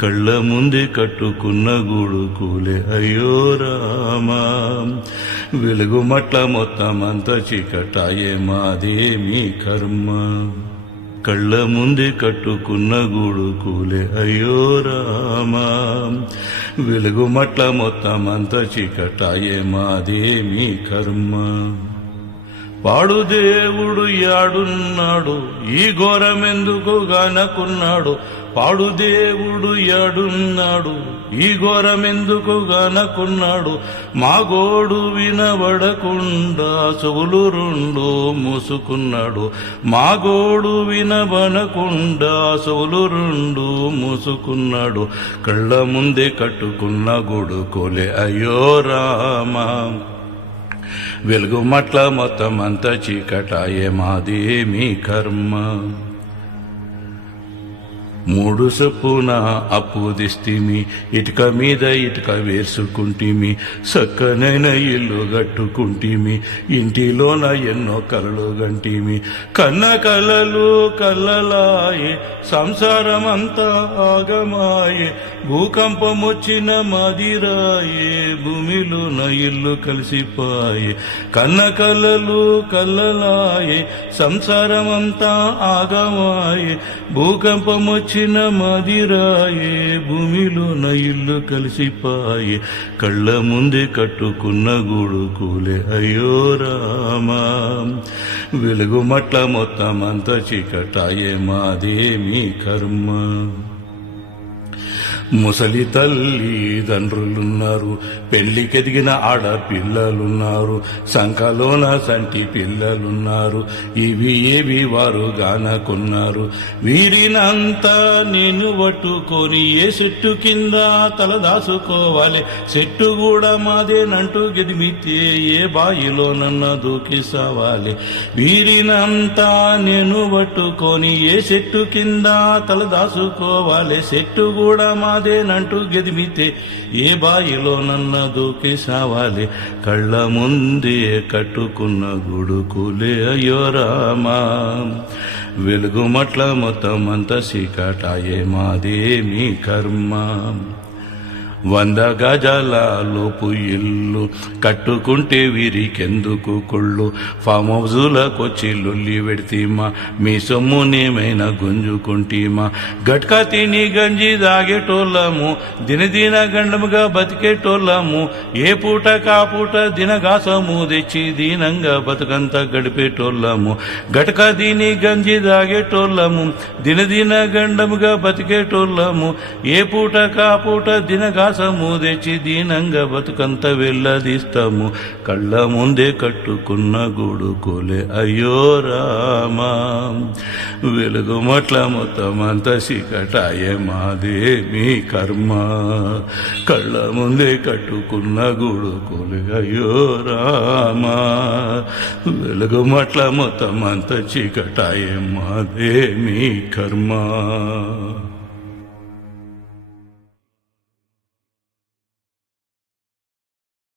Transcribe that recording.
కళ్ళ ముందే కట్టుకున్న గూడు కూలే అయ్యో రామా, వెలుగు మట్ల మొత్తం అంత చీకటాయే మాదేమి కర్మ. కళ్ళ ముందే కట్టుకున్న గూడు కూలే అయ్యో రామా, వెలుగు మట్ల మొత్తం అంత చీకటాయే మాదేమి కర్మ. పాడు దేవుడు యాడున్నాడు, ఈ ఘోరమెందుకు గానకున్నాడు. పాడు దేవుడు యాడున్నాడు, ఈ ఘోరమెందుకు గానకున్నాడు. మా గోడు వినబడకుండా చెవులు రెండు మూసుకున్నాడు. మా గోడు వినబడకుండా చెవులు రెండు మూసుకున్నాడు. కళ్ళ ముందే కట్టుకున్న గూడు కూలే అయ్యో రామా, వెలుగు మట్ల మొత్తం అంత చీకటాయే మాదేమి కర్మ. మూడు సొప్పున అప్పు దిస్తిమి, ఇటుక మీద ఇటుక వేసుకుంటిమి. చక్కనైన ఇల్లు కట్టుకుంటిమి, ఇంటిలోన ఎన్నో కలలు గంటిమి. కన్న కలలు కల్లలాయే, సంసారమంతా ఆగమాయే. భూకంపం వచ్చిన మదిరాయే, భూమిలోన ఇల్లు కలిసిపాయే. కన్న కలలు కల్లలాయే, సంసారమంతా ఆగమాయే. భూకంపం వచ్చిన మదిరాయే, భూమిలోన ఇల్లు కలిసిపాయే. కళ్ళ ముందే కట్టుకున్న గూడు కూలే అయ్యో రామా, వెలుగు మట్ల మొత్తం అంత చీకటాయే మాదేమి కర్మ. ముసలి తల్లిదండ్రులున్నారు, పెళ్లికెదిగిన ఆడపిల్లలున్నారు. సంఖలోన సంటి పిల్లలున్నారు, ఇవి ఏవి వారు గానకున్నారు. వీరినంతా నేను పట్టుకొని ఏ చెట్టు కింద తలదాసుకోవాలి. చెట్టు కూడా మాదేనంటూ గెదిమితే ఏ బాయిలోనన్న దూకి సావాలి. వీరినంతా నేను పట్టుకొని ఏ చెట్టు కింద తలదాసుకోవాలి. చెట్టు కూడా మాదేనంటూ గెదిమితే ఏ బాయిలో నన్న దూకి సావాలి. కళ్ళ ముందే కట్టుకున్న గూడు కూలే అయ్యో రామా, వెలుగు మట్ల మొత్తం అంత చీకటాయే మాదేమి కర్మ. 100 గజాల లోపు ఇల్లు కట్టుకుంటే వీరికెందుకు కుళ్ళు. ఫామ్ హౌజులకొచ్చి లొల్లి పెడితీమా, మీ సొమ్మునేమైనా గుంజుకుంటీమా. గట్కా తిని గంజి దాగేటోళ్ళము, దినదిన గండముగా బతికేటోళ్ళము. ఏ పూట కాపూట దినగాసము తెచ్చి దీనంగా బతుకంత గడిపేటోళ్ళము. గట్కా తిని గంజి దాగేటోళ్ళము, దినదిన గండముగా బతికేటోళ్ళము. ఏ పూట కాపూట దినగాసము తెచ్చి దీనంగా బతుకంత వెళ్ళదీస్తాము. కళ్ళ ముందే కట్టుకున్న గూడు కూలే అయ్యో రామా, వెలుగు మట్ల మొత్తం అంత చీకటాయే మాదేమి కర్మ. కళ్ళ ముందే కట్టుకున్న గూడు కూలే అయ్యో రామా, వెలుగు మట్ల మొత్తం అంత చీకటాయే మాదేమి కర్మ.